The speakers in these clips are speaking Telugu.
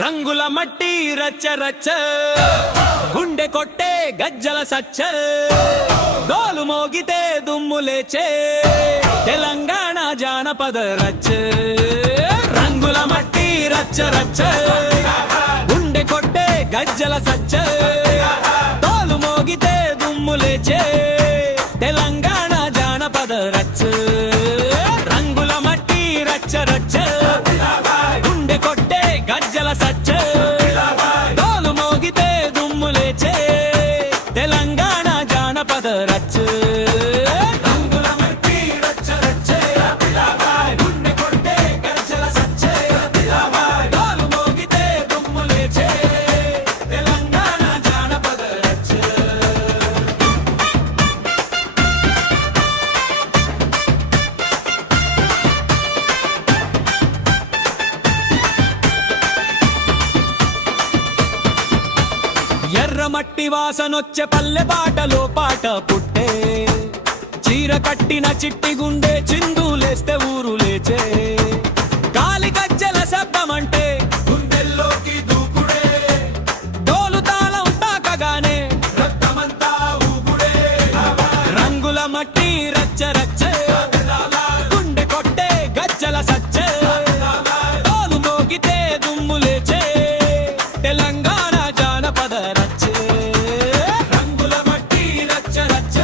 రంగుల మట్టి రచ్చ రచ్చ గుండె కొట్టే గజ్జల సచ్చ డోలు మోగితే దుమ్ము లేచే తెలంగాణ జానపద రచ్చ రంగుల మట్టి రచ్చ రచ్చ గుండె కొట్టే గజ్జల సచ్చ డోలు మోగితే దుమ్ము లేచే తెలంగాణ జానపద రచ్చ రంగుల మట్టి రచ్చ రచ్చ గుండె కొట్టే గజ్జల సచ్చ డోలు మోగితే దుమ్ము లేచే తెలంగాణ జానపద రచ్చ రంగుల మట్టి రచ్చ రచ్చ గుండె కొట్టే గజ్జల సచ్చ డోలు మోగితే దుమ్ము లేచే తెలంగాణ జానపద రచ్చ ఎర్రమట్టి వాసనొచ్చే పల్లె పాటలో పాట పుట్టే చీర కట్టిన చిట్టి గుండె చిందులేస్తే ఊరు లేచే కాలి గజ్జల శబ్దమంటే గుండెల్లోకి దూకుడే డోలు తాళం తాకగానే రక్తమంతా ఊపుడే రంగుల మట్టి రచ్చ రచ్చ గుండె కొట్టే గజ్జల సచ్చ డోలు మోగితే దుమ్ము లేచే తెలంగాణ జానపద రచ్చ రంగుల మట్టి రచ్చ రచ్చ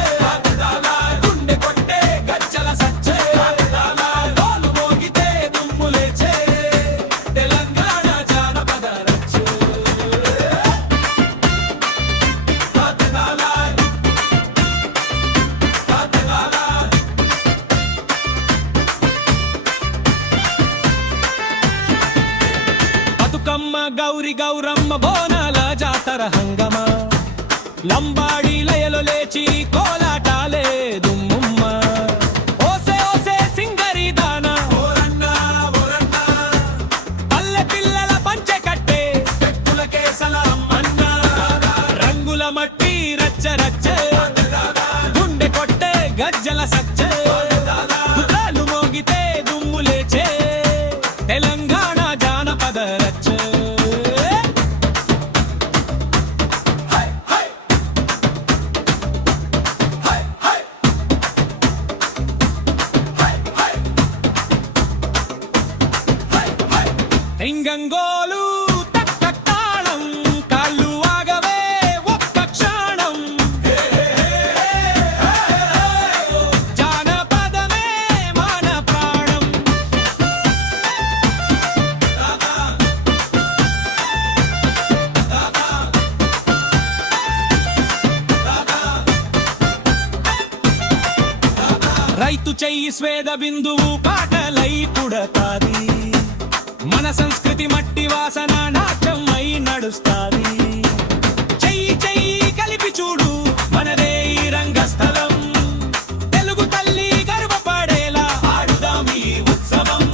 గుండె కొట్టే గజ్జల సచ్చ డోలు మోగితే దుమ్ము లేచే తెలంగాణ జానపద రచ్చ బతుకమ్మ గౌరి గౌరమ్మ బోనాల జాతర హంగమ లంబాడి లయలో లేచి కోలాటాలే దుమ్ముమ్మ ఓసే ఓసే సింగరి దాన పల్లె పిల్లల పంచె కట్టే పెట్టులకే సలాం అన్న రంగుల మట్టి రచ్చ రచ్చ గుండె కొట్టే గజ్జల సచ్చ డోలు మోగితే దుమ్ము లేచే తెలంగాణ జానపద రచ్చ రింగంగోలు తట్టతాళం కాళ్ళు ఆగవే ఒక్క క్షణం జానపదమే మన ప్రాణం రైతు చెయ్యి స్వేద బిందువు పాటలై పుడతాది మన సంస్కృతి మట్టి వాసన నాట్యమై నడుస్తాది చెయ్యి చెయ్యి కలిపి చూడు మనదే ఈ రంగస్థలం తెలుగు తల్లి గర్వపడేలా ఆడుదాం ఈ ఉత్సవం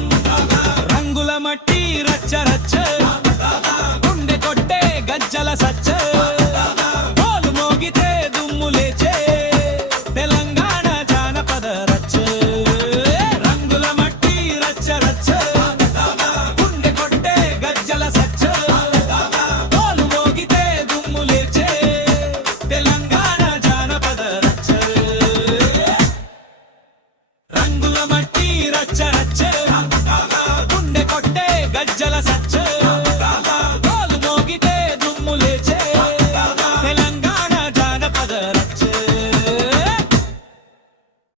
రంగుల మట్టి రచ్చ రచ్చ గుండె కొట్టే గజ్జల సచ్చ డోలు మోగితే దుమ్ము లేచే తెలంగాణ జానపద రచ్చ రంగుల మట్టి రచ్చ రచ్చ గుండె కొట్టే గజ్జల సచ్చ డోలు మోగితే దుమ్ము లేచే తెలంగాణ జానపద రచ్చ రంగుల మట్టి రచ్చ